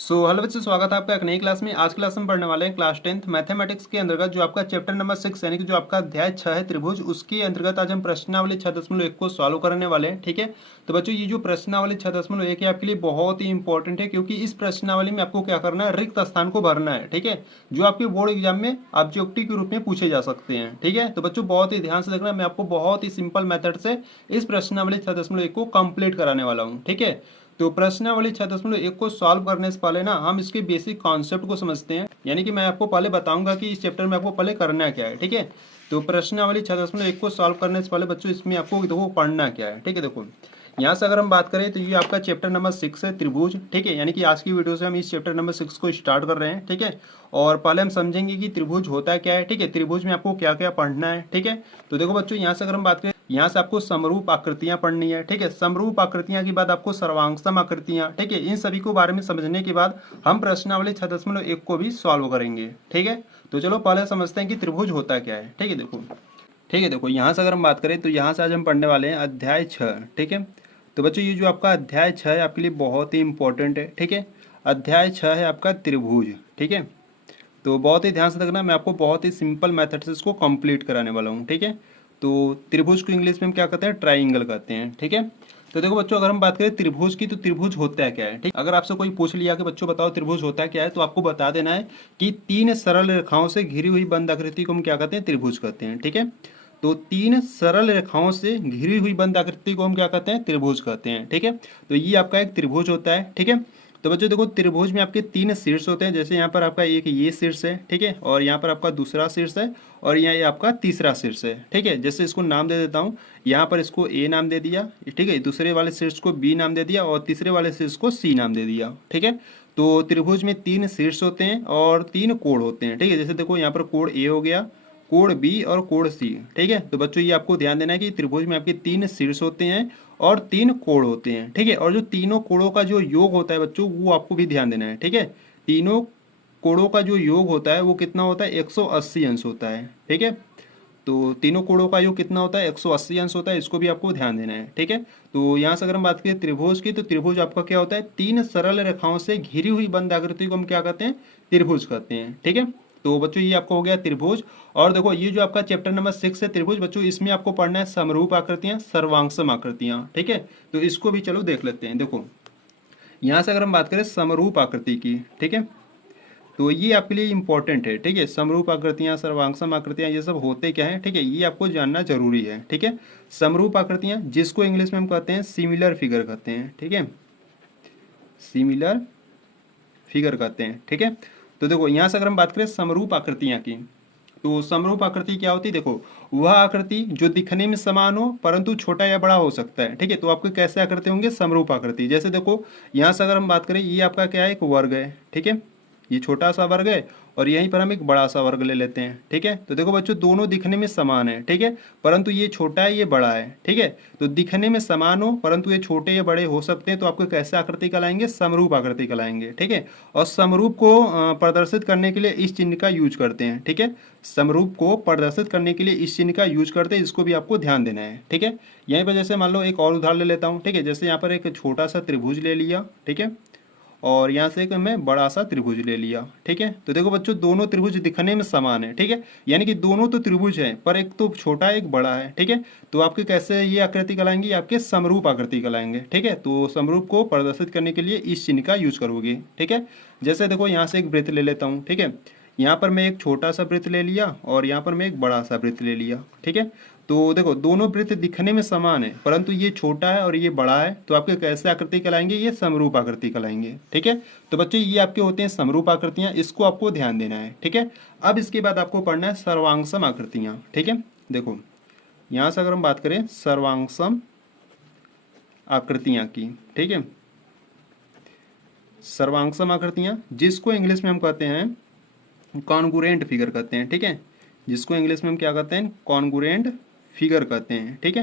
Hello बच्चों, स्वागत है आपका एक नई क्लास में। आज क्लास में पढ़ने वाले हैं क्लास 10th मैथमेटिक्स के अंतर्गत जो आपका चैप्टर नंबर 6 यानी कि जो आपका अध्याय 6 है त्रिभुज, उसके अंतर्गत आज हम प्रश्नावली 6.1 को सॉल्व करने वाले हैं। ठीक है, तो बच्चों ये जो प्रश्नावली 6.1 है आपके लिए बहुत ही इंपॉर्टेंट है, क्योंकि इस प्रश्नावली में आपको क्या करना है, रिक्त स्थान को भरना है। ठीक है, जो आपके बोर्ड एग्जाम में ऑब्जेक्टिव के रूप में पूछे जा सकते हैं। ठीक है, तो बच्चों बहुत ही ध्यान से देखना, मैं आपको बहुत ही सिंपल मेथड से इस प्रश्नावली 6.1 को कंप्लीट कराने वाला हूँ। ठीक है, तो प्रश्नावली 6.1 को सॉल्व करने से पहले ना हम इसके बेसिक कॉन्सेप्ट को समझते हैं। यानी कि मैं आपको पहले बताऊंगा कि इस चैप्टर में आपको पहले करना क्या है। ठीक है, तो प्रश्नावली 6.1 को सॉल्व करने से पहले बच्चों इसमें आपको देखो पढ़ना क्या है। ठीक है, देखो यहाँ से अगर हम बात करें तो ये आपका चैप्टर नंबर 6 है त्रिभुज। ठीक है, यानी कि आज की वीडियो से हम इस चैप्टर नंबर 6 को स्टार्ट कर रहे हैं। ठीक है, और पहले हम समझेंगे कि त्रिभुज होता है क्या है। ठीक है, त्रिभुज में आपको क्या क्या पढ़ना है। ठीक है, तो देखो बच्चों यहाँ से अगर हम बात करें, यहाँ से आपको समरूप आकृतियां पढ़नी है। ठीक है, समरूप आकृतियां के बाद आपको सर्वांगसम आकृतियां। ठीक है, इन सभी को बारे में समझने के बाद हम प्रश्नावली 6.1 को भी सॉल्व करेंगे। ठीक है, तो चलो पहले समझते हैं कि त्रिभुज होता क्या है। ठीक है, देखो यहाँ से अगर हम बात करें तो यहाँ से आज हम पढ़ने वाले हैं अध्याय 6। ठीक है, तो बच्चों ये जो आपका अध्याय 6 है आपके लिए बहुत ही इंपॉर्टेंट है। ठीक है, अध्याय 6 है आपका त्रिभुज। ठीक है, तो बहुत ही ध्यान से देखना, मैं आपको बहुत ही सिंपल मेथड से इसको कंप्लीट कराने वाला हूँ। ठीक है, तो त्रिभुज को इंग्लिश में हम क्या कहते हैं, ट्राइंगल कहते हैं। ठीक है, तो देखो बच्चों अगर हम बात करें त्रिभुज की, तो त्रिभुज होता है क्या है। ठीक, अगर आपसे कोई पूछ लिया कि बच्चों बताओ त्रिभुज होता है क्या है, तो आपको बता देना है कि तीन सरल रेखाओं से घिरी हुई बंद आकृति को हम क्या कहते हैं, त्रिभुज कहते हैं। ठीक है, तो तीन सरल रेखाओं से घिरी हुई बंद आकृति को हम क्या कहते हैं, त्रिभुज कहते हैं। ठीक है, तो ये आपका एक त्रिभुज होता है। ठीक है, तो बच्चों देखो त्रिभुज में आपके तीन शीर्ष होते हैं। जैसे यहाँ पर आपका एक ये शीर्ष है। ठीक है, और यहाँ पर आपका दूसरा शीर्ष है, और यहाँ ये आपका तीसरा शीर्ष है। ठीक है, जैसे इसको नाम दे देता हूँ, यहाँ पर इसको ए नाम दे दिया। ठीक है, दूसरे वाले शीर्ष को बी नाम दे दिया, और तीसरे वाले शीर्ष को सी नाम दे दिया। ठीक है, तो त्रिभुज में तीन शीर्ष होते हैं और तीन कोण होते हैं। ठीक है, जैसे देखो यहाँ पर कोण ए हो गया, कोण बी और कोण सी। ठीक है, तो बच्चों ये आपको ध्यान देना है कि त्रिभुज में आपके तीन शीर्ष होते हैं और तीन कोण होते हैं। ठीक है, और जो तीनों कोणों का जो योग होता है बच्चों, वो आपको भी ध्यान देना है। ठीक है, तीनों कोणों का जो योग होता है वो कितना होता है, 180 अंश होता है। ठीक है, तो तीनों कोणों का योग कितना होता है, 180 अंश होता है। इसको भी आपको ध्यान देना है। ठीक है, तो यहाँ से अगर हम बात करें त्रिभुज की, तो त्रिभुज आपका क्या होता है, तीन सरल रेखाओं से घिरी हुई बंद आकृति को हम क्या कहते हैं, त्रिभुज कहते हैं। ठीक है, तो बच्चों ये आपको हो गया त्रिभुज। और देखो ये जो आपका चैप्टर नंबर 6 है त्रिभुज, बच्चों इसमें आपको पढ़ना है समरूप आकृतियां, सर्वांगसम आकृतियां। ठीक है, तो इसको भी चलो देख लेते हैं। देखो यहाँ से अगर हम बात करें समरूप आकृति की, ठीक है, तो ये आपके लिए इंपॉर्टेंट है। ठीक है, समरूप आकृतियां, सर्वांगसम आकृतियां, ये सब होते क्या है। ठीक है, ये आपको जानना जरूरी है। ठीक है, समरूप आकृतियां जिसको इंग्लिश में हम कहते हैं सिमिलर फिगर कहते हैं। ठीक है, सिमिलर फिगर कहते हैं। ठीक है, तो देखो यहाँ से अगर हम बात करें समरूप आकृतियां की, तो समरूप आकृति क्या होती है, देखो वह आकृति जो दिखने में समान हो परंतु छोटा या बड़ा हो सकता है। ठीक है, तो आपके कैसे आकृति होंगे, समरूप आकृति। जैसे देखो यहाँ से अगर हम बात करें, ये आपका क्या है, एक वर्ग है। ठीक है, ये छोटा सा वर्ग है और यहीं पर हम एक बड़ा सा वर्ग ले लेते हैं। ठीक है, तो देखो बच्चों दोनों दिखने में समान है। ठीक है, परंतु ये छोटा है, ये बड़ा है। ठीक है, तो दिखने में समान हो परंतु ये छोटे या बड़े हो सकते हैं, तो आपको कैसे आकृति कहलाएंगे, समरूप आकृति कहलाएंगे। ठीक है, और समरूप को प्रदर्शित करने के लिए इस चिन्ह का यूज करते हैं। ठीक है, समरूप को प्रदर्शित करने के लिए इस चिन्ह का यूज करते हैं, इसको भी आपको ध्यान देना है। ठीक है, यहीं पर जैसे मान लो एक और उदाहरण ले लेता हूँ। ठीक है, जैसे यहाँ पर एक छोटा सा त्रिभुज ले लिया। ठीक है, और यहाँ से एक मैं बड़ा सा त्रिभुज ले लिया। ठीक है, तो देखो बच्चों दोनों त्रिभुज दिखने में समान है। ठीक है, यानी कि दोनों तो त्रिभुज है पर एक तो छोटा है एक बड़ा है। ठीक है, तो आपके कैसे ये आकृति कहलाएंगी, आपके समरूप आकृति कहलाएंगे। ठीक है, तो समरूप को प्रदर्शित करने के लिए इस चिन्ह का यूज करोगे। ठीक है, जैसे देखो यहाँ से एक वृत्त ले लेता हूँ। ठीक है, यहाँ पर मैं एक छोटा सा वृत्त ले लिया और यहाँ पर मैं एक बड़ा सा वृत्त ले लिया। ठीक है, तो देखो दोनों वृत्त दिखने में समान है परंतु ये छोटा है और ये बड़ा है, तो आपके कैसे आकृति कहलाएंगे, ये समरूप आकृति कहलाएंगे। ठीक है, तो बच्चों ये आपके होते हैं समरूप आकृतियां, इसको आपको ध्यान देना है। ठीक है, अब इसके बाद आपको पढ़ना है सर्वांगसम आकृतियां। ठीक है, देखो यहाँ से अगर हम बात करें सर्वांगसम आकृतियां की, ठीक है, सर्वांगसम आकृतियां जिसको इंग्लिश में हम कहते हैं कॉन्गुरेंट फिगर कहते हैं। ठीक है, जिसको इंग्लिश में हम क्या कहते हैं, कॉन्गुरेंट फिगर कहते हैं। ठीक है,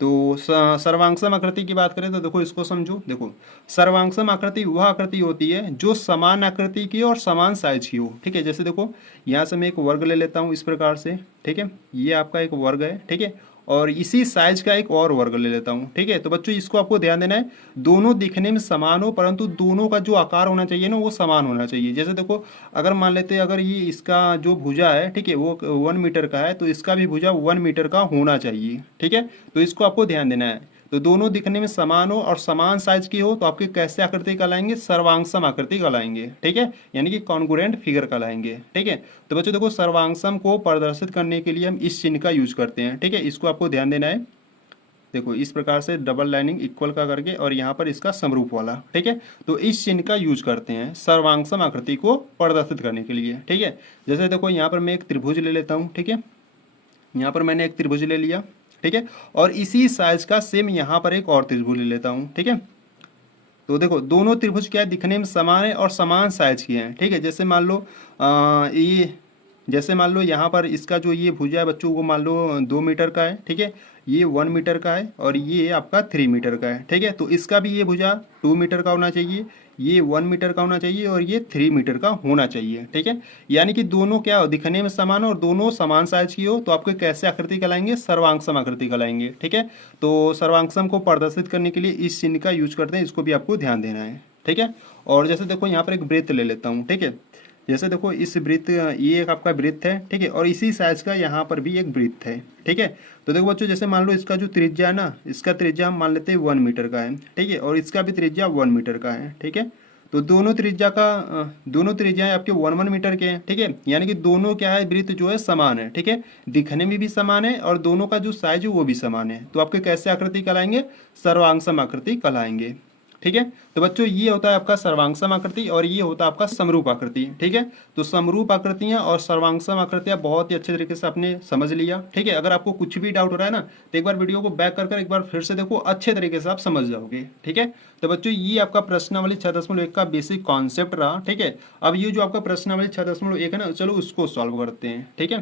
तो सर्वांगसम आकृति की बात करें तो देखो इसको समझो। देखो सर्वांगसम आकृति वह आकृति होती है जो समान आकृति की और समान साइज की हो। ठीक है, जैसे देखो यहाँ से मैं एक वर्ग ले लेता हूँ इस प्रकार से। ठीक है, ये आपका एक वर्ग है। ठीक है, और इसी साइज का एक और वर्ग ले लेता हूँ। ठीक है, तो बच्चों इसको आपको ध्यान देना है, दोनों दिखने में समान हो परंतु दोनों का जो आकार होना चाहिए ना वो समान होना चाहिए। जैसे देखो, अगर मान लेते हैं अगर ये इसका जो भुजा है, ठीक है, वो 1 मीटर का है, तो इसका भी भुजा 1 मीटर का होना चाहिए। ठीक है, तो इसको आपको ध्यान देना है। तो दोनों दिखने में समान हो और समान साइज की हो तो आपके कैसे आकृति कहलाएंगे? सर्वांगसम आकृति कहलाएंगे। ठीक है, यानी कि कॉन्ग्रुएंट फिगर कहलाएंगे। ठीक है, तो बच्चों देखो, सर्वांगसम को प्रदर्शित करने के लिए हम इस चिन्ह का यूज करते हैं। ठीक है, इसको आपको ध्यान देना है। देखो इस प्रकार से डबल लाइनिंग इक्वल का करके और यहाँ पर इसका समरूप वाला। ठीक है, तो इस चिन्ह का यूज करते हैं सर्वांगसम आकृति को प्रदर्शित करने के लिए। ठीक है, जैसे देखो यहाँ पर मैं एक त्रिभुज ले लेता हूँ। ठीक है, यहाँ पर मैंने एक त्रिभुज ले लिया। ठीक है, और इसी साइज का सेम यहाँ पर एक और त्रिभुज ले लेता हूँ। ठीक है, तो देखो दोनों त्रिभुज क्या है? दिखने में समान है और समान साइज के हैं। ठीक है, जैसे मान लो जैसे मान लो यहाँ पर इसका जो ये भुजा है बच्चों को मान लो 2 मीटर का है। ठीक है, ये 1 मीटर का है और ये आपका 3 मीटर का है। ठीक है, तो इसका भी ये भुजा 2 मीटर का होना चाहिए, ये 1 मीटर का होना चाहिए और ये 3 मीटर का होना चाहिए। ठीक है, यानी कि दोनों क्या हो? दिखने में समान हो और दोनों समान साइज की हो तो आपको कैसे आकृति कहलाएंगे? सर्वांगसम आकृति कहलाएंगे। ठीक है, तो सर्वांगसम को प्रदर्शित करने के लिए इस चिन्ह का यूज करते हैं, इसको भी आपको ध्यान देना है। ठीक है, और जैसे देखो यहाँ पर एक वृत्त ले लेता हूँ। ठीक है, जैसे देखो इस वृत्त, ये एक आपका वृत्त है। ठीक है, और इसी साइज का यहाँ पर भी एक वृत्त है। ठीक है, तो देखो बच्चों, जैसे मान लो इसका जो त्रिज्या है ना, इसका त्रिज्या हम मान लेते हैं 1 मीटर का है। ठीक है, और इसका भी त्रिज्या 1 मीटर का है। ठीक है, तो दोनों त्रिज्याएं आपके 1 मीटर के हैं। ठीक है, यानी कि दोनों क्या है? वृत्त जो है समान है। ठीक है, दिखने में भी समान है और दोनों का जो साइज है वो भी समान है, तो आपके कैसे आकृति कहलाएंगे? सर्वांगसम आकृति कहलाएंगे। ठीक है, तो बच्चों ये होता है आपका सर्वांगसम आकृति और ये होता है आपका समरूप आकृति। ठीक है, तो समरूप आकृतियां और सर्वांगसम आकृतियां बहुत ही अच्छे तरीके से आपने समझ लिया। ठीक है, अगर आपको कुछ भी डाउट हो रहा है ना तो एक बार वीडियो को बैक कर एक बार फिर से देखो, अच्छे तरीके से आप समझ जाओगे। ठीक है, तो बच्चों ये आपका प्रश्नावली 6.1 का बेसिक कॉन्सेप्ट रहा। ठीक है, अब ये जो आपका प्रश्नावली 6.1 है ना, चलो उसको सॉल्व करते हैं। ठीक है,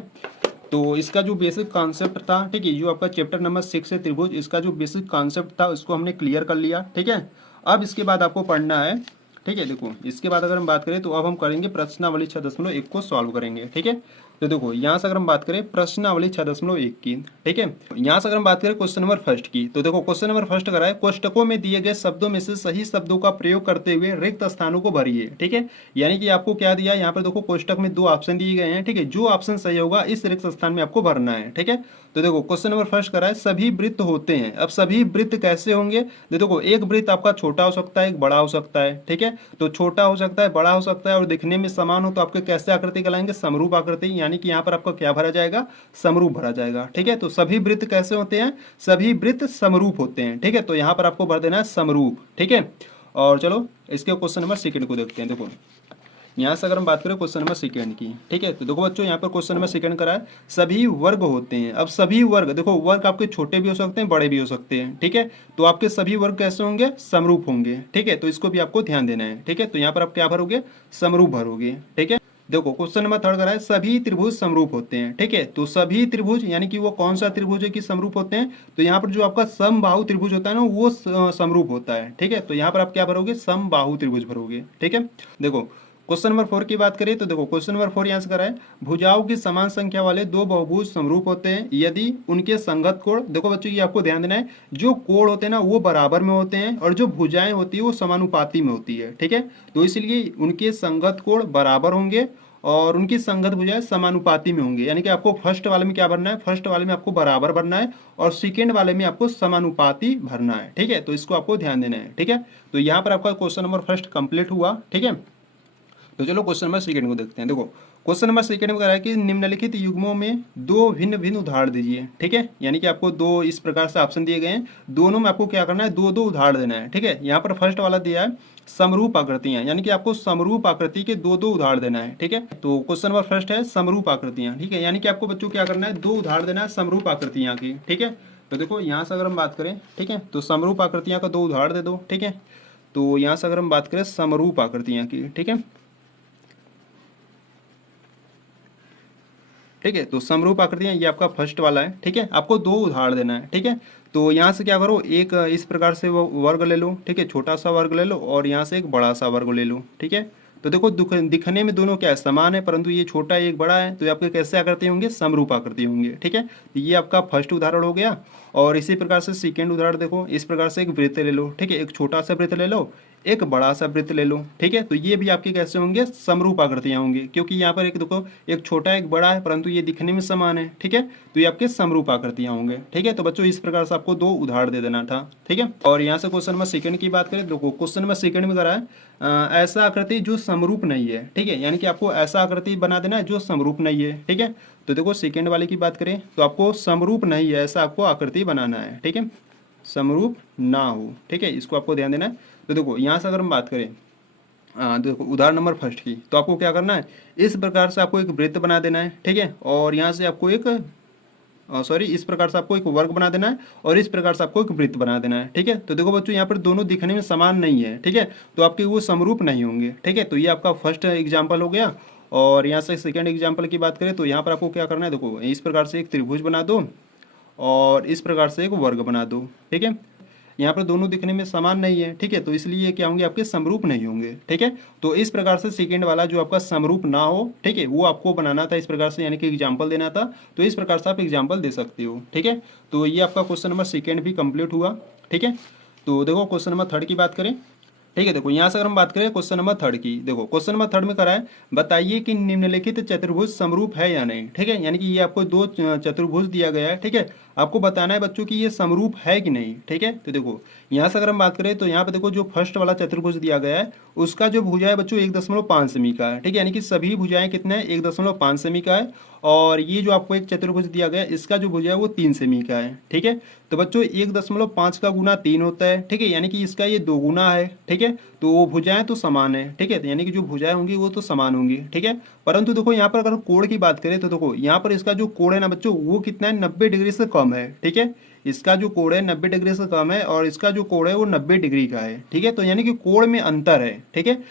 तो इसका जो बेसिक कॉन्सेप्ट था, ठीक है, जो आपका चैप्टर नंबर 6 है त्रिभुज, इसका जो बेसिक कॉन्सेप्ट था उसको हमने क्लियर कर लिया। ठीक है, अब इसके बाद आपको पढ़ना है। ठीक है, देखो इसके बाद अगर हम बात करें तो अब हम करेंगे प्रश्नावली 6.1 को सॉल्व करेंगे। ठीक है, तो देखो यहाँ से अगर हम बात करें प्रश्नावली 6.1 की, ठीक है, यहाँ से अगर हम बात करें क्वेश्चन नंबर फर्स्ट की, तो देखो क्वेश्चन नंबर फर्स्ट करा है, कोष्टकों में दिए गए शब्दों में से सही शब्दों का प्रयोग करते हुए रिक्त स्थानों को भरिए। ठीक है, यानी कि आपको क्या दिया है यहाँ पर? देखो कोष्टक में 2 ऑप्शन दिए गए हैं। ठीक है, जो ऑप्शन सही होगा इस रिक्त स्थान में आपको भरना है। ठीक है, तो देखो क्वेश्चन नंबर फर्स्ट करा है, सभी वृत्त होते हैं। अब सभी वृत्त कैसे होंगे? देखो एक वृत्त आपका छोटा हो सकता है, एक बड़ा हो सकता है। ठीक है, तो छोटा हो सकता है, बड़ा हो सकता है और दिखने में समान हो तो आपके कैसे आकृति कहलाएंगे? समरूप आकृति, यानी कि यहाँ पर आपका क्या भरा जाएगा? समरूप भरा जाएगा। ठीक है, तो सभी वृत्त कैसे होते हैं? सभी वृत्त समरूप होते हैं। ठीक है, तो यहाँ पर आपको भर देना है समरूप। ठीक है, और चलो इसके क्वेश्चन नंबर सेकंड को देखते हैं। देखो यहाँ से अगर हम बात करें क्वेश्चन नंबर सेकंड की, ठीक है, तो देखो बच्चों यहाँ पर क्वेश्चन नंबर सेकंड करा है, सभी वर्ग होते हैं। अब सभी वर्ग, देखो वर्ग आपके छोटे भी हो सकते हैं, बड़े भी हो सकते हैं। ठीक है, तो आपके सभी वर्ग कैसे होंगे? समरूप होंगे। ठीक है, तो इसको भी आपको ध्यान देना है। ठीक है, तो यहाँ पर आप क्या भरोगे? समरूप भरोगे। ठीक है, देखो क्वेश्चन नंबर थर्ड करा है, सभी त्रिभुज समरूप होते हैं। ठीक है, तो सभी त्रिभुज यानी कि वो कौन सा त्रिभुज है कि समरूप होते हैं? तो यहाँ पर जो आपका समबाहु त्रिभुज होता है ना वो समरूप होता है। ठीक है, तो यहाँ पर आप क्या भरोगे? समबाहु त्रिभुज भरोगे। ठीक है, देखो क्वेश्चन नंबर 4 की बात करें तो देखो क्वेश्चन नंबर 4 यहाँ से करा है, भुजाओं की समान संख्या वाले 2 बहुभुज समरूप होते हैं यदि उनके संगत कोण, देखो बच्चों ये आपको ध्यान देना है, जो कोण होते हैं ना वो बराबर में होते हैं और जो भुजाएं होती है वो समानुपाती में होती है। ठीक है, तो इसलिए उनके संगत कोण बराबर होंगे और उनकी संगत भुजाएं समानुपाती में होंगे। यानी कि आपको फर्स्ट वाले में क्या भरना है? फर्स्ट वाले में आपको बराबर भरना है और सेकेंड वाले में आपको समानुपाती भरना है। ठीक है, तो इसको आपको ध्यान देना है। ठीक है, तो यहाँ पर आपका क्वेश्चन नंबर फर्स्ट कंप्लीट हुआ। ठीक है, तो चलो क्वेश्चन नंबर सेकंड को देखते हैं। देखो क्वेश्चन नंबर सेकंड में कह रहा है कि निम्नलिखित युग्मों में 2 भिन्न भिन्न उदाहरण दीजिए। ठीक है, यानी कि आपको 2 इस प्रकार से ऑप्शन दिए गए हैं, दोनों में आपको क्या करना है? 2 उदाहरण देना है। ठीक है, यहाँ पर फर्स्ट वाला दिया है समरूप आकृतियां, यानी कि आपको समरूप आकृति के 2 उदाहरण देना है। ठीक है, तो क्वेश्चन नंबर फर्स्ट है समरूप आकृतियां। ठीक है, यानी कि आपको बच्चों क्या करना है? 2 उदाहरण देना है समरूप आकृतियां की। ठीक है, तो देखो यहाँ से अगर हम बात करें, ठीक है, तो समरूप आकृतियां का 2 उदाहरण दे दो। ठीक है, तो यहाँ से अगर हम बात करें समरूप आकृतियां की, ठीक है, ठीक है, तो समरूप आकृतियां ये आपका फर्स्ट वाला है। ठीक है, आपको 2 उदाहरण देना है। ठीक है, तो यहाँ से क्या करो, एक इस प्रकार से वो वर्ग ले लो। ठीक है, छोटा सा वर्ग ले लो और यहाँ से एक बड़ा सा वर्ग ले लो। ठीक है, तो देखो दिखने में दोनों क्या है, समान है, परंतु ये छोटा है एक बड़ा है, तो ये आपके कैसे आकृति होंगे, समरूप आकृति होंगे। ठीक है, तो ये आपका फर्स्ट उदाहरण हो गया। और इसी प्रकार से सेकेंड उदाहरण देखो, इस प्रकार से एक वृत्त ले लो। ठीक है, एक छोटा सा वृत्त ले लो, एक बड़ा सा वृत्त ले लो। ठीक है, तो ये भी आपके कैसे होंगे, समरूप आकृतियां होंगी, क्योंकि यहाँ पर एक देखो एक छोटा एक बड़ा है, परंतु ये दिखने में समान है। ठीक है, तो ये आपके समरूप आकृतियां होंगे। ठीक है, तो बच्चों इस प्रकार से आपको 2 उदाहरण दे देना था। ठीक है, और यहाँ से क्वेश्चन नंबर सेकंड की बात करें, देखो क्वेश्चन नंबर सेकंड में करा है ऐसा आकृति जो समरूप नहीं है। ठीक है, यानी कि आपको ऐसा आकृति बना देना है जो समरूप नहीं है। ठीक है, तो देखो सेकंड वाले की बात करें तो आपको समरूप नहीं है ऐसा आपको आकृति बनाना है। ठीक है, समरूप ना हो। ठीक है, इसको आपको ध्यान देना है। तो देखो यहाँ से अगर हम बात करें देखो उदाहरण नंबर फर्स्ट की, तो आपको क्या करना है, इस प्रकार से आपको एक वृत्त बना देना है। ठीक है, और यहाँ से आपको एक इस प्रकार से आपको एक वर्ग बना देना है, और इस प्रकार से आपको एक वृत्त बना देना है। ठीक है, तो देखो बच्चों यहाँ पर दोनों दिखने में समान नहीं है। ठीक है, तो आपके वो समरूप नहीं होंगे। ठीक है, तो ये आपका फर्स्ट एग्जाम्पल हो गया। और यहाँ से सेकेंड एग्जाम्पल की बात करें तो यहाँ पर आपको क्या करना है, देखो इस प्रकार से एक त्रिभुज बना दो और इस प्रकार से एक वर्ग बना दो। ठीक है, यहाँ पर दोनों दिखने में समान नहीं है। ठीक है, तो इसलिए क्या होंगे, आपके समरूप नहीं होंगे। ठीक है, तो इस प्रकार से सेकंड वाला जो आपका समरूप ना हो, ठीक है, वो आपको बनाना था इस प्रकार से, यानी कि एग्जाम्पल देना था। तो इस प्रकार से आप एग्जाम्पल दे सकते हो। ठीक है, तो ये आपका क्वेश्चन नंबर सेकेंड भी कंप्लीट हुआ। ठीक है, तो देखो क्वेश्चन नंबर थर्ड की बात करें। ठीक है, देखो यहाँ से अगर हम बात करें क्वेश्चन नंबर थर्ड की, देखो क्वेश्चन नंबर थर्ड में करा है, बताइए कि निम्नलिखित चतुर्भुज समरूप है या नहीं। ठीक है, यानी कि ये आपको 2 चतुर्भुज दिया गया है। ठीक है, आपको बताना है बच्चों कि ये समरूप है कि नहीं। ठीक है, तो देखो यहाँ से अगर हम बात करें तो यहाँ पे देखो जो फर्स्ट वाला चतुर्भुज दिया गया है उसका जो भुजा है बच्चों 1.5 सेमी का है। ठीक है, यानी कि सभी भुजाएं कितने हैं, 1.5 सेमी का है। और ये जो आपको एक चतुर्भुज दिया गया है इसका जो भुजा है वो 3 सेमी का है। ठीक है, तो बच्चों 1.5 का गुना 3 होता है। ठीक है, यानी कि इसका ये 2 गुना है। ठीक है, तो वो भुजाएं तो समान है। ठीक है, तो यानी कि जो भुजाएं होंगी वो तो समान होंगी। ठीक है, परंतु देखो यहाँ पर अगर कोण की बात करें तो देखो यहाँ पर इसका जो कोण है ना बच्चों वो कितना है, 90 डिग्री से कम है। ठीक है, इसका जो कोण है 90 डिग्री से कम है और इसका जो कोण है वो 90 डिग्री का है। ठीक है, तो यानी कि कोण में अंतर है। ठीक है,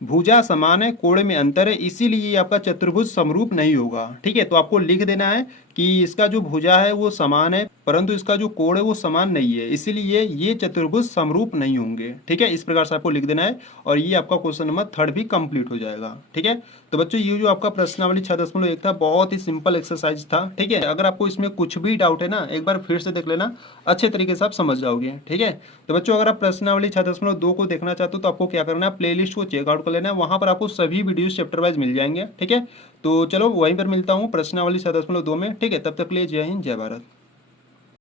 भुजा समान है, कोण में अंतर है, इसीलिए ये आपका चतुर्भुज समरूप नहीं होगा। ठीक है, तो आपको लिख देना है कि इसका जो भुजा है वो समान है, परंतु इसका जो कोण है वो समान नहीं है, इसीलिए ये चतुर्भुज समरूप नहीं होंगे। ठीक है, इस प्रकार से आपको लिख देना है और ये आपका क्वेश्चन नंबर थर्ड भी कंप्लीट हो जाएगा। ठीक है, तो बच्चों ये जो आपका प्रश्नावली 6.1 था बहुत ही सिंपल एक्सरसाइज था। ठीक है, अगर आपको इसमें कुछ भी डाउट है ना एक बार फिर से देख लेना, अच्छे तरीके से आप समझ जाओगे। ठीक है, तो बच्चों अगर आप प्रश्नावली 6.2 को देखना चाहते हो तो आपको क्या करना है, प्लेलिस्ट को चेकआउट कर लेना है, वहां पर आपको सभी वीडियोस चैप्टर वाइज मिल जाएंगे। ठीक है, तो चलो वहीं पर मिलता हूँ प्रश्नावली 6.2 में। ठीक है, तब तक के लिए जय हिंद जय भारत।